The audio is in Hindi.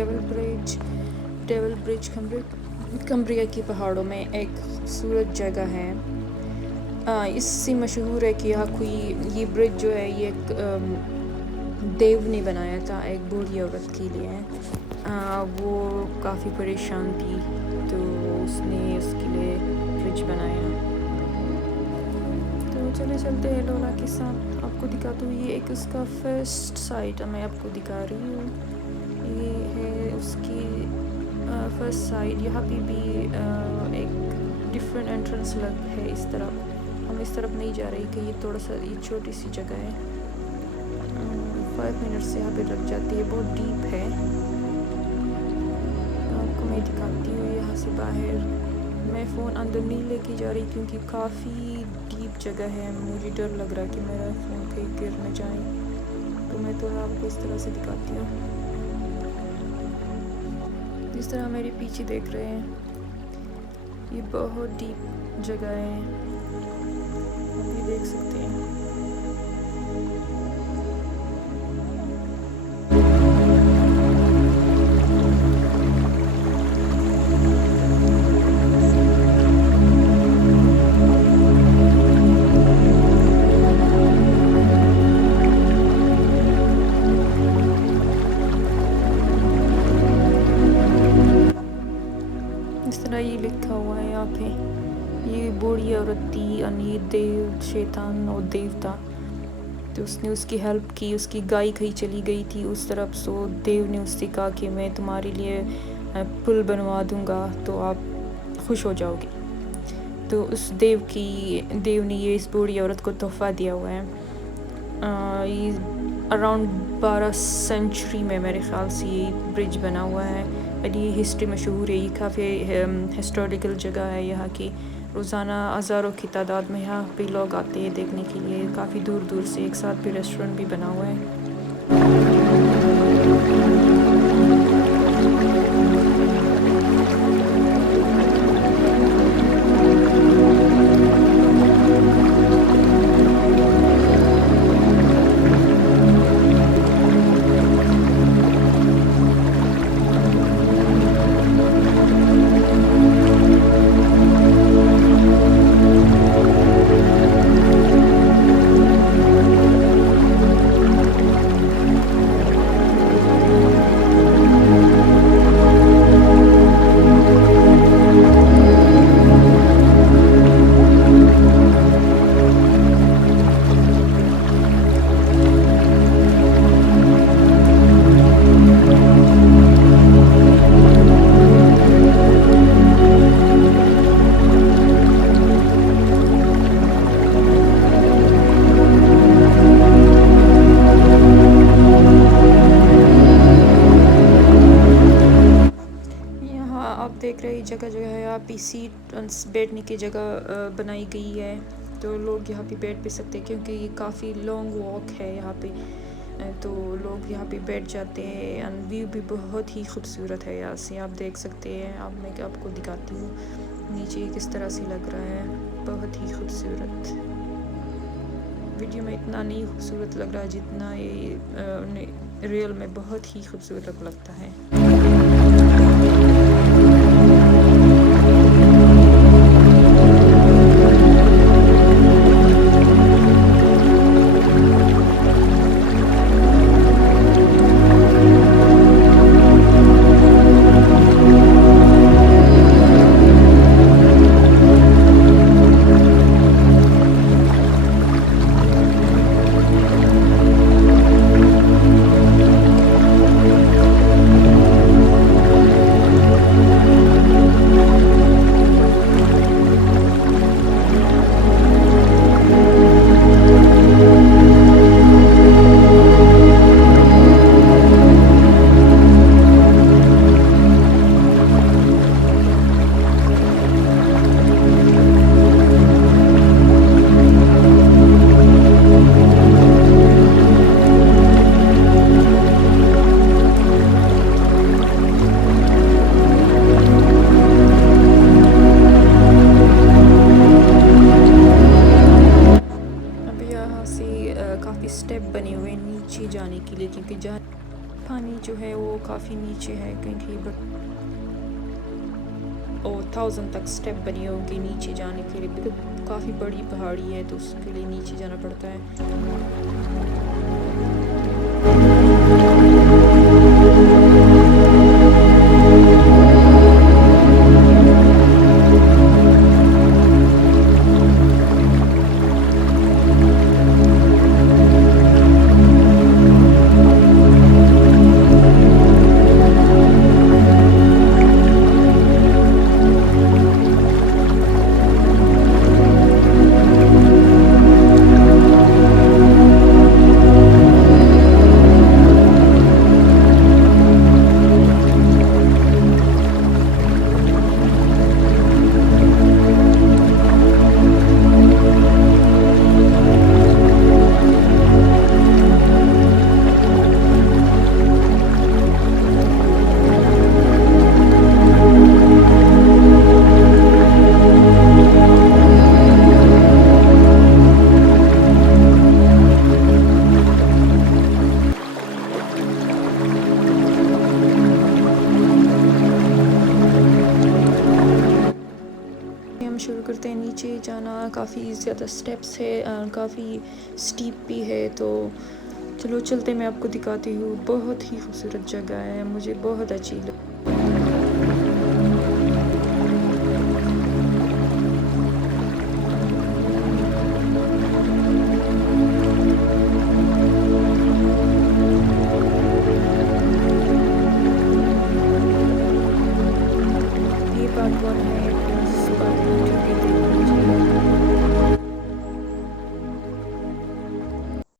डेविल ब्रिज कम्ब्रिया की पहाड़ों में एक खूबसूरत जगह है। इससे मशहूर है कि यहाँ कोई ये ब्रिज जो है ये एक देव ने बनाया था एक बूढ़ी औरत के लिए। वो काफ़ी परेशान थी तो उसने उसके लिए ब्रिज बनाया। तो चले चलते हैं लोला के साथ, आपको दिखाती हूँ। ये एक उसका फर्स्ट साइट मैं आपको दिखा रही हूँ। ये है उसकी फर्स्ट साइड। यहाँ भी एक डिफरेंट एंट्रेंस लग है इस तरफ। हम इस तरफ नहीं जा रहे कि ये थोड़ा सा ये छोटी सी जगह है। 5 मिनट से यहाँ पे लग जाती है, बहुत डीप है। आपको मैं दिखाती हूँ यहाँ से बाहर। मैं फ़ोन अंदर नहीं लेके जा रही क्योंकि काफ़ी डीप जगह है। मुझे डर लग रहा है कि मेरा फ़ोन कहीं गिर न जाए, तो मैं थोड़ा आपको इस तरह से दिखाती हूँ। जिस तरह मेरे पीछे देख रहे हैं, ये बहुत डीप जगह है, आप ये देख सकते हैं। इस तरह ये लिखा हुआ है यहाँ पे, ये बूढ़ी औरत थी और ये देव शैतान और देव था, तो उसने उसकी हेल्प की। उसकी गाय कहीं चली गई थी उस तरफ, सो देव ने उससे कहा कि मैं तुम्हारे लिए पुल बनवा दूंगा तो आप खुश हो जाओगे। तो उस देव ने ये इस बूढ़ी औरत को तोहफा दिया हुआ है। ये अराउंड 12 सेंचुरी में मेरे ख्याल से ये ब्रिज बना हुआ है और ये हिस्ट्री मशहूर है। ये काफ़ी हिस्टोरिकल जगह है यहाँ की। रोज़ाना हज़ारों की तादाद में यहाँ पे लोग आते हैं देखने के लिए, काफ़ी दूर दूर से। एक साथ भी रेस्टोरेंट भी बना हुआ है। देख रहे जगह जगह है यहाँ पे सीट बैठने की जगह बनाई गई है, तो लोग यहाँ पे बैठ भी सकते हैं क्योंकि ये काफ़ी लॉन्ग वॉक है यहाँ पे। तो लोग यहाँ पे बैठ जाते हैं एंड व्यू भी बहुत ही खूबसूरत है यहाँ से, आप देख सकते हैं। अब मैं आपको दिखाती हूँ नीचे किस तरह से लग रहा है, बहुत ही खूबसूरत। वीडियो में इतना नहीं खूबसूरत लग रहा है जितना ये रियल में बहुत ही खूबसूरत लगता है। काफ़ी स्टेप बने हुए हैं नीचे जाने के लिए, क्योंकि जहाँ पानी जो है वो काफ़ी नीचे है क्योंकि 1000 तक स्टेप बने होंगे नीचे जाने के लिए, बिकॉज काफ़ी बड़ी पहाड़ी है तो उसके लिए नीचे जाना पड़ता है। हम शुरू करते हैं नीचे जाना। काफ़ी ज़्यादा स्टेप्स है, काफ़ी स्टीप भी है, तो चलो चलते मैं आपको दिखाती हूँ। बहुत ही खूबसूरत जगह है, मुझे बहुत अच्छी लगी।